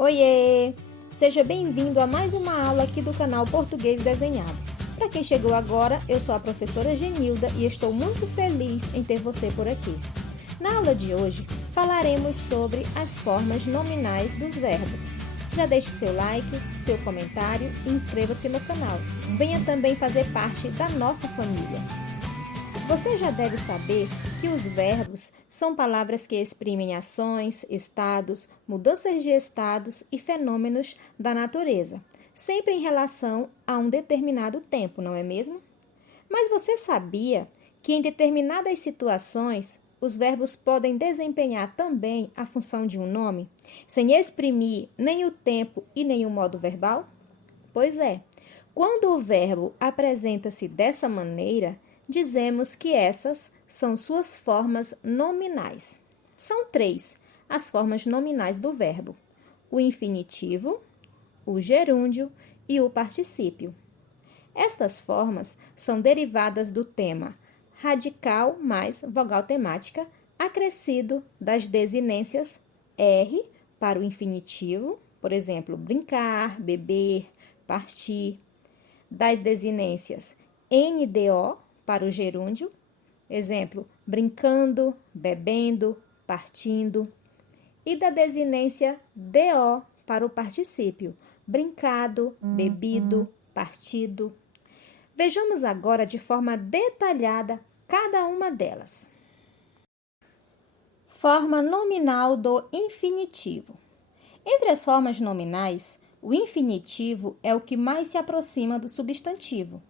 Oiê! Seja bem-vindo a mais uma aula aqui do canal Português Desenhado. Para quem chegou agora, eu sou a professora Genilda e estou muito feliz em ter você por aqui. Na aula de hoje, falaremos sobre as formas nominais dos verbos. Já deixe seu like, seu comentário e inscreva-se no canal. Venha também fazer parte da nossa família. Você já deve saber que os verbos são palavras que exprimem ações, estados, mudanças de estados e fenômenos da natureza, sempre em relação a um determinado tempo, não é mesmo? Mas você sabia que em determinadas situações os verbos podem desempenhar também a função de um nome, sem exprimir nem o tempo e nem o modo verbal? Pois é, quando o verbo apresenta-se dessa maneira, dizemos que essas são suas formas nominais. São três as formas nominais do verbo: o infinitivo, o gerúndio e o particípio. Estas formas são derivadas do tema radical mais vogal temática, acrescido das desinências R para o infinitivo, por exemplo, brincar, beber, partir, das desinências NDO para o gerúndio, exemplo, brincando, bebendo, partindo, e da desinência DO para o particípio, brincado, bebido, partido. Vejamos agora de forma detalhada cada uma delas. Forma nominal do infinitivo. Entre as formas nominais, o infinitivo é o que mais se aproxima do substantivo.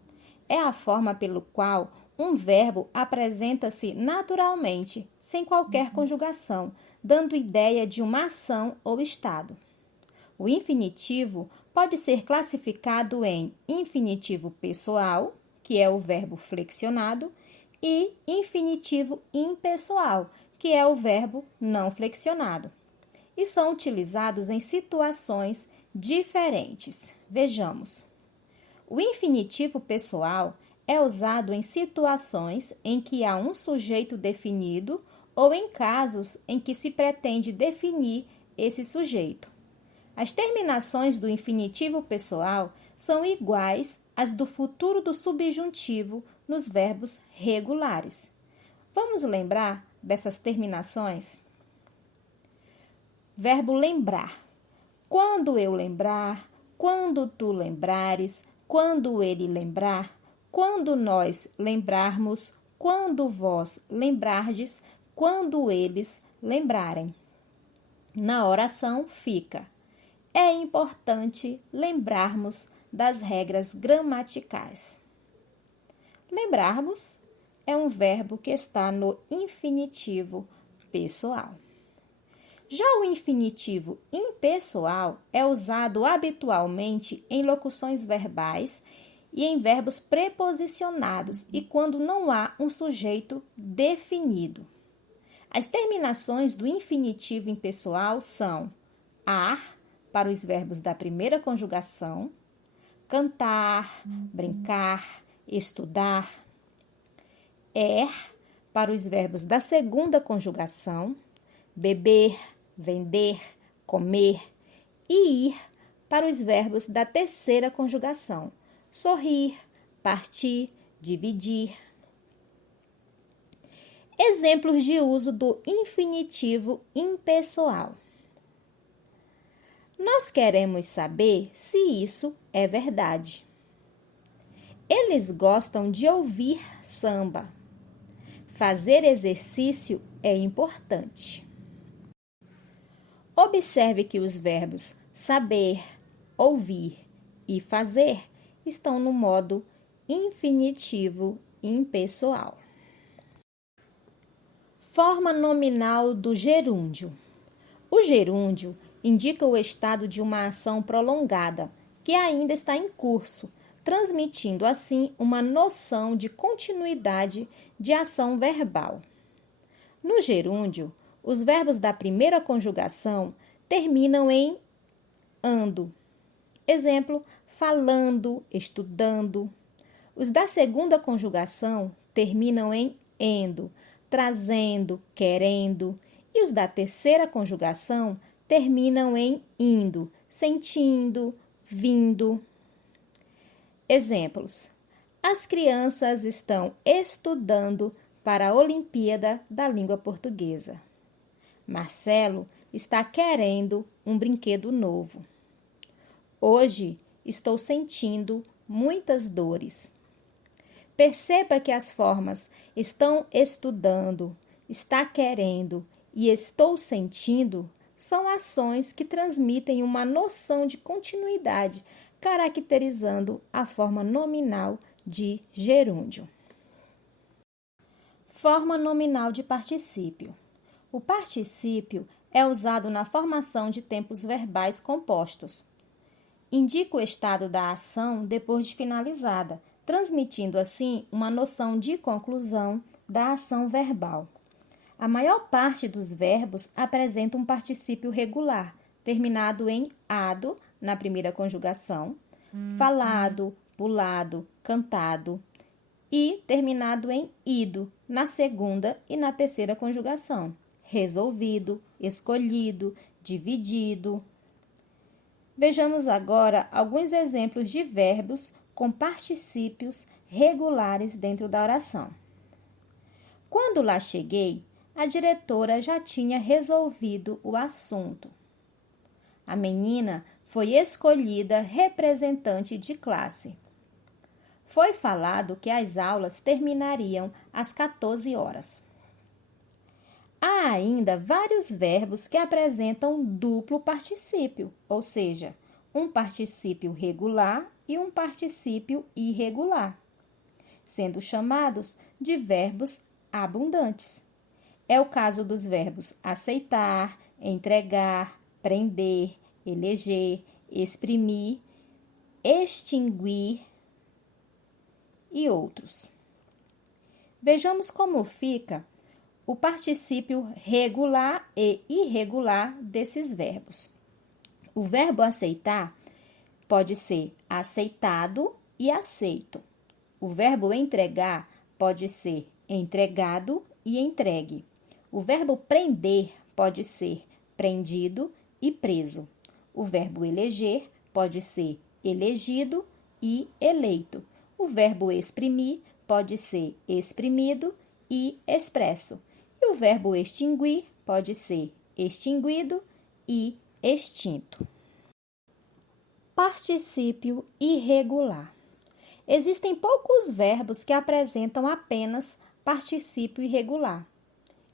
É a forma pelo qual um verbo apresenta-se naturalmente, sem qualquer conjugação, dando ideia de uma ação ou estado. O infinitivo pode ser classificado em infinitivo pessoal, que é o verbo flexionado, e infinitivo impessoal, que é o verbo não flexionado. E são utilizados em situações diferentes. Vejamos. O infinitivo pessoal é usado em situações em que há um sujeito definido ou em casos em que se pretende definir esse sujeito. As terminações do infinitivo pessoal são iguais às do futuro do subjuntivo nos verbos regulares. Vamos lembrar dessas terminações? Verbo lembrar. Quando eu lembrar, quando tu lembrares, quando ele lembrar, quando nós lembrarmos, quando vós lembrardes, quando eles lembrarem. Na oração fica: é importante lembrarmos das regras gramaticais. Lembrarmos é um verbo que está no infinitivo pessoal. Já o infinitivo impessoal é usado habitualmente em locuções verbais e em verbos preposicionados e quando não há um sujeito definido. As terminações do infinitivo impessoal são ar, para os verbos da primeira conjugação, cantar, brincar, estudar, para os verbos da segunda conjugação, beber, vender, comer, e ir para os verbos da terceira conjugação, sorrir, partir, dividir. Exemplos de uso do infinitivo impessoal. Nós queremos saber se isso é verdade. Eles gostam de ouvir samba. Fazer exercício é importante. Observe que os verbos saber, ouvir e fazer estão no modo infinitivo impessoal. Forma nominal do gerúndio. O gerúndio indica o estado de uma ação prolongada, que ainda está em curso, transmitindo assim uma noção de continuidade de ação verbal. No gerúndio, os verbos da primeira conjugação terminam em ando. Exemplo, falando, estudando. Os da segunda conjugação terminam em endo, trazendo, querendo. E os da terceira conjugação terminam em indo, sentindo, vindo. Exemplos: as crianças estão estudando para a Olimpíada da Língua Portuguesa. Marcelo está querendo um brinquedo novo. Hoje estou sentindo muitas dores. Perceba que as formas estão estudando, está querendo e estou sentindo são ações que transmitem uma noção de continuidade, caracterizando a forma nominal de gerúndio. Forma nominal de particípio. O particípio é usado na formação de tempos verbais compostos. Indica o estado da ação depois de finalizada, transmitindo assim uma noção de conclusão da ação verbal. A maior parte dos verbos apresenta um particípio regular, terminado em ado na primeira conjugação, falado, pulado, cantado, e terminado em ido na segunda e na terceira conjugação, resolvido, escolhido, dividido. Vejamos agora alguns exemplos de verbos com particípios regulares dentro da oração. Quando lá cheguei, a diretora já tinha resolvido o assunto. A menina foi escolhida representante de classe. Foi falado que as aulas terminariam às 14 horas. Há ainda vários verbos que apresentam duplo particípio, ou seja, um particípio regular e um particípio irregular, sendo chamados de verbos abundantes. É o caso dos verbos aceitar, entregar, prender, eleger, exprimir, extinguir e outros. Vejamos como fica o particípio regular e irregular desses verbos. O verbo aceitar pode ser aceitado e aceito. O verbo entregar pode ser entregado e entregue. O verbo prender pode ser prendido e preso. O verbo eleger pode ser elegido e eleito. O verbo exprimir pode ser exprimido e expresso. E o verbo extinguir pode ser extinguido e extinto. Particípio irregular. Existem poucos verbos que apresentam apenas particípio irregular.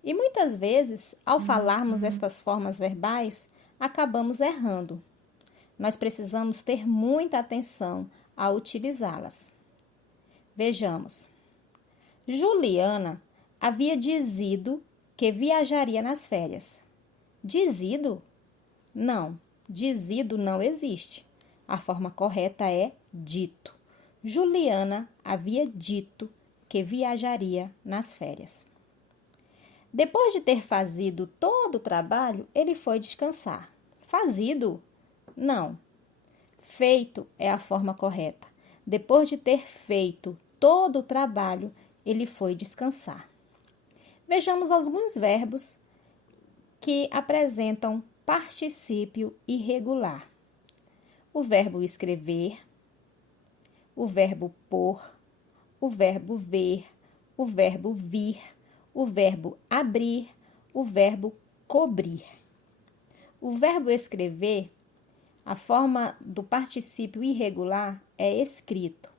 E muitas vezes, ao falarmos estas formas verbais, acabamos errando. Nós precisamos ter muita atenção ao utilizá-las. Vejamos. Juliana havia dizido que viajaria nas férias. Dizido? Não, dizido não existe. A forma correta é dito. Juliana havia dito que viajaria nas férias. Depois de ter fazido todo o trabalho, ele foi descansar. Fazido? Não. Feito é a forma correta. Depois de ter feito todo o trabalho, ele foi descansar. Vejamos alguns verbos que apresentam particípio irregular. O verbo escrever, o verbo pôr, o verbo ver, o verbo vir, o verbo abrir, o verbo cobrir. O verbo escrever, a forma do particípio irregular é escrito.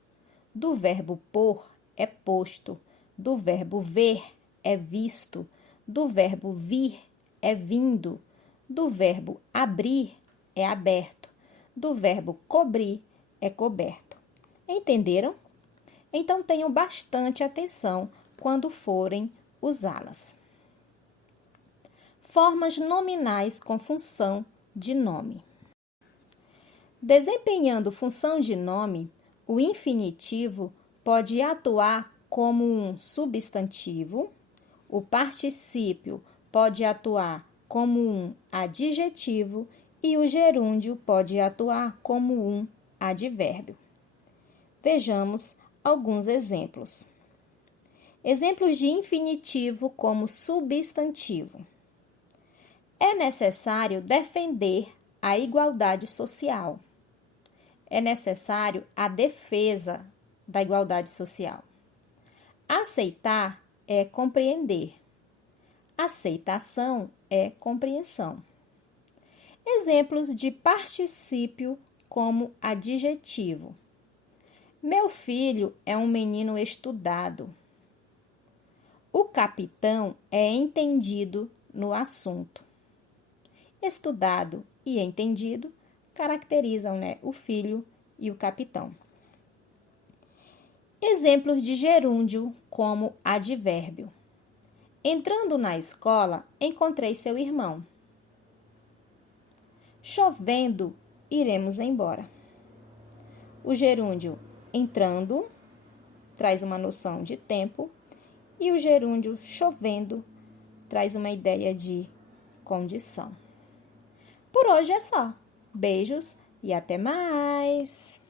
Do verbo pôr é posto. Do verbo ver é visto. Do verbo vir é vindo. Do verbo abrir é aberto. Do verbo cobrir é coberto. Entenderam? Então tenham bastante atenção quando forem usá-las. Formas nominais com função de nome. Desempenhando função de nome, o infinitivo pode atuar como um substantivo, o particípio pode atuar como um adjetivo e o gerúndio pode atuar como um advérbio. Vejamos alguns exemplos. Exemplos de infinitivo como substantivo. É necessário defender a igualdade social. É necessário a defesa da igualdade social. Aceitar é compreender. Aceitação é compreensão. Exemplos de particípio como adjetivo. Meu filho é um menino estudado. O capitão é entendido no assunto. Estudado e entendido caracterizam, o filho e o capitão. Exemplos de gerúndio como advérbio. Entrando na escola, encontrei seu irmão. Chovendo, iremos embora. O gerúndio entrando traz uma noção de tempo e o gerúndio chovendo traz uma ideia de condição. Por hoje é só. Beijos e até mais!